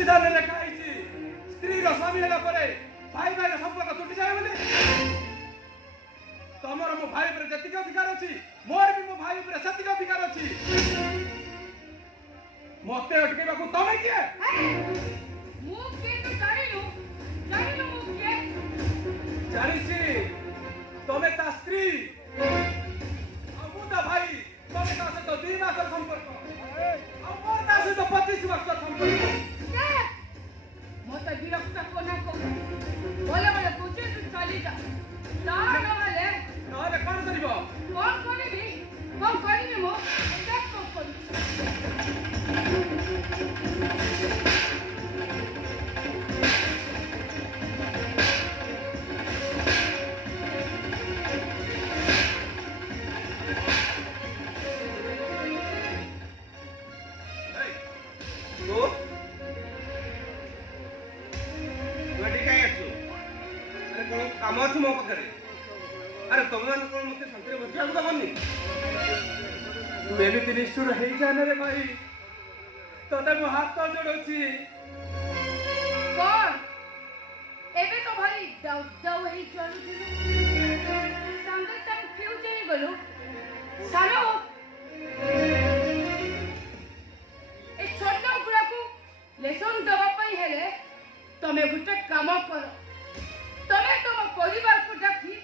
संविधान में लिखा है स्त्री स्वामी है भाई भाई संपर्क तुटी जाए बोली तमर मो भाई पर जतिक अधिकार अछि मोर भी मो भाई पर सतिक अधिकार अछि मते अटकेबा को तमे किए मु के तो जानिनु मु के जानिछि तमे ता स्त्री अमुदा भाई तमे ता से तो 2 मास संपर्क और मोर ता से तो 25 वर्ष संपर्क मते विरक्त कोना को बोले बोले पूछे तू चली जा ना नहले कौन करिबो कौन करिबी मो देख को करी काम अच्छी मो पाखे अरे तुम मान कौन मत शांति बसिया को दबनी तू एमिति निष्ठुर हेई जाने रे भाई तोते मो हाथ तो जोड़ोची कौन एबे तो भाई दाउ हेई चलु थिलु संग फ्यूज हे गलो सारो ए छोटा गुड़ा को लेसन दबा पई हेले तमे गुटे काम करो तमे तुम परिवार को डाकी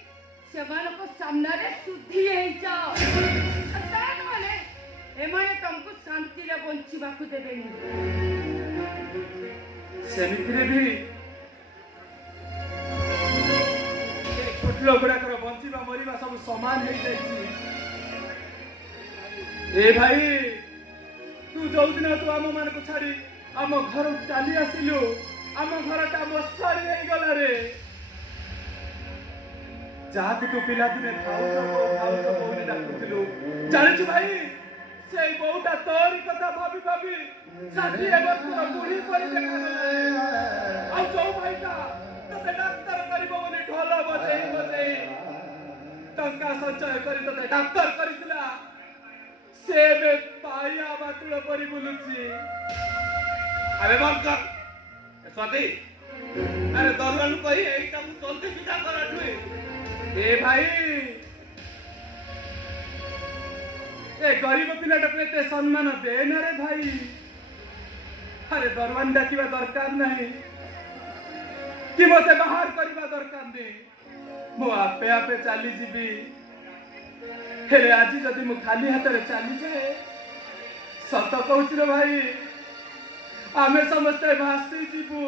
सेमान को सामना रे शुद्धि हे जाओ सतान वाले एमाने तुमको शांति रे बंचिबा को देबेनी सेमिति रे भी छोट लोगड़ा कर बंचिबा मरिबा सब समान हे जाईची ए भाई तू जो दिन तू आम मान को छाड़ी आम घर चली आसिलु आम घर ता मस्तारी हे गला रे जहाँ तू पिला दिने भाउज बोली डाकुथिलु जानिछु भाई से बहुटा तोरी कथा भाबी 60 वर्षर बुढ़ी परी देखा आ जो भाईटा तते डाक्तर करिबो बोली ढोल बजेई टंका संचय करी तते डाक्तर करितला से बे पाया बाटुल परी बुलुची अरे बंद कर स्वाति अरे दरवान कही एटा मु जल्दी विदा कराठुए ए भाई ए गरीब पिलाटा को एते सम्मान दे ना रे भाई अरे दरवान डाकिबा दरकार नहीं कि मते बाहर करबा दरकार नहीं मु आपे आपे चली जीबी हेले आज जदि मु खाली हाथ रे चली जाए सत कहूच रे भाई आमे समस्त भासी जीबू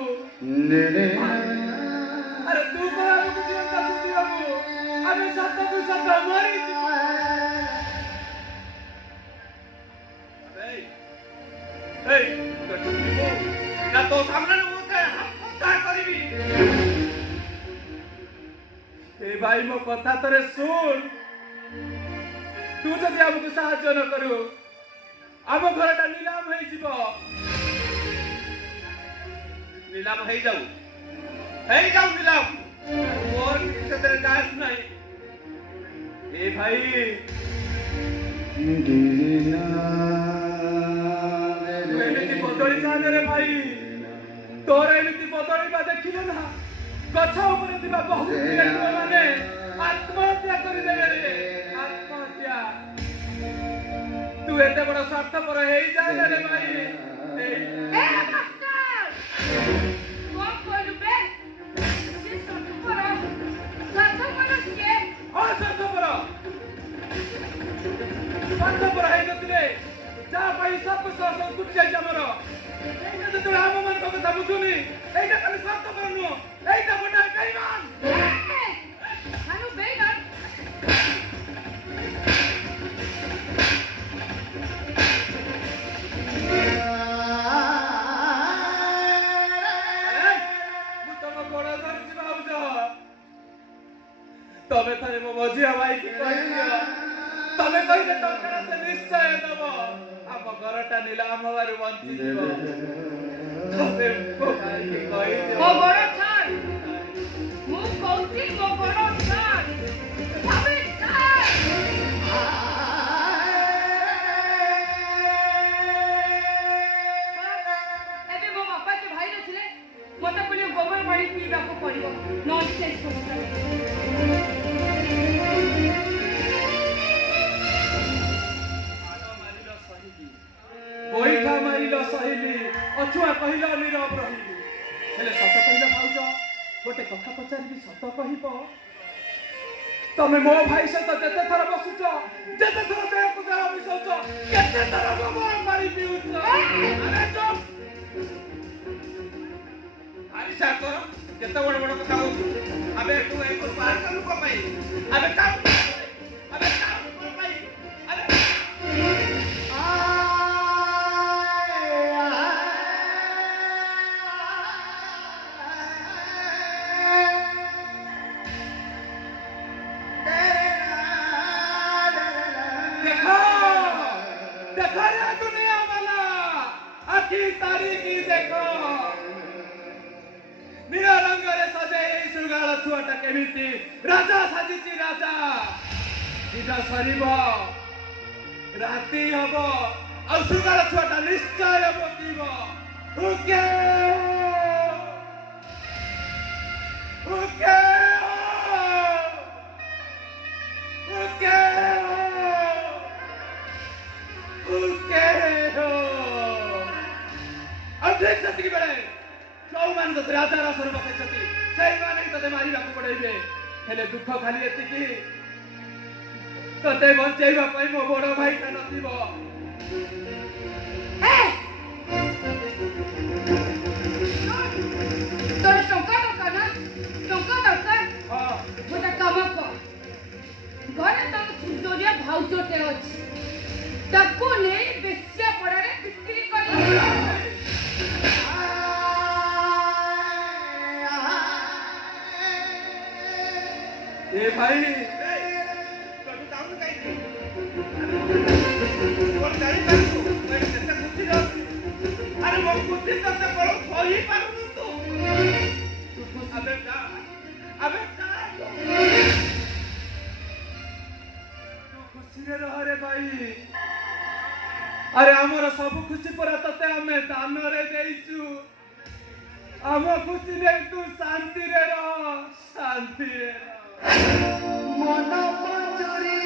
अरे तू को हमको जीवन का सुधी बाबू हमें सत्ता को सत्ता मरी ए ना तो सामने होते हम क्या करिबी ए भाई मो कथा तोरे सुन तू जदि हमको साहाय्य न करू आम घरटा नीलाम होई जीवो नीलाम हे जाऊ नीलाम और किसी तेरे दास नहीं ए भाई एमिति बदली जाने रे भाई तोर एमिति बदली बा देखिले ना गछ ऊपर दिबा बहुत लोक माने आत्महत्या करि देबे रे आत्महत्या तू एते बड़ स्वार्थपर हेई जाने रे भाई ए मास्टर कौन बोलबे से स्वार्थपर के स्वार्थपर हेई नथिले जा भाई सब सब टूट जाय हमरो एटा तो राम मन को कथा बुझुनी एटा खाली स्वार्थपर नो एटा बडा बेईमान हानु बेईमान तमे थारे मो मझिया भाई की कहि दियो तमे कहिले टंका से निश्चय दबो आम घरटा नीलाम हवारे बंची जीवो तमे मो भाई की कहि दियो मो बड़ छाड़ मु कहूची मो बड़ छाड़ तमे छाड़ एबे मो बापा के भाई ସାରିଲ ସହିଲି ଅଛୁଆ କହିଲ ନୀରବ ରହିଲି ହେଲେ ସତ କହିଲ ଭାଉଜ ଗୋଟେ କଥା ପଚାରିବି ସତ କହିବ ତମେ ମୋ ଭାଇ ସହିତ ଯେତେ ଥର ବସୁଛ ଯେତେ ଥର ଦେହକୁ ଦେହ ମିଶଉଛ କେତେ ଥର ଗୋବର ମାରି ପିଉଛ ଆରେ ଚୁପ ଆରେ ସାକର କେତେ ବଡ଼ ବଡ଼ କଥା କହୁଛୁ ଆବେ ତୁ ଏକ ପାର କରୁ କଣ ପାଇଁ ଆବେ କାମ ଆବେ କାମ କଣ ପାଇଁ ଆବେ देखो रे दुनिया वाला आखी तारीखी देखो नील रंग रे सजे सुगाळ छुआटा केमिति राजा साजिची राजा दिदा सरीबो राती हबो आ सुगाळ छुआटा निश्चय बतिबो ओके ओके ओके ठीक सेतिकी बेले चौमान तो राजा रासर बसैछथि सेही माने तते मारिबाकु पड़ैबे हेले दुख खाली एतिकी तते बंचैबा पई मो बड़ भाईटा नथिबो তোর টঙ্কা দরকার না টঙ্কা দরকার हां গোটা কাম কর ঘরে তো সুন্দরিয়া ভাউজতে আছে তাকু নেই বেশ্যা পড়ারে বিক্রি করি ए भाई ତୁ ତାଉନ କାହିଁକି କୋଣ ଜାଣି ପାରୁଛୁ ମୁଁ କେତେ ଖୁସି ଯାଉଛି ଆରେ ମୋ ଖୁସି ତତେ ବଳ ସହି ପାରୁନି ତୁ ଆବେ ଯା तू खुशी रे रह रे भाई अरे हमर सब खुशी पर तते हमें दान रे देइछु हम खुशी रे तू शांति रे रह शांति रे रह। मन पचरी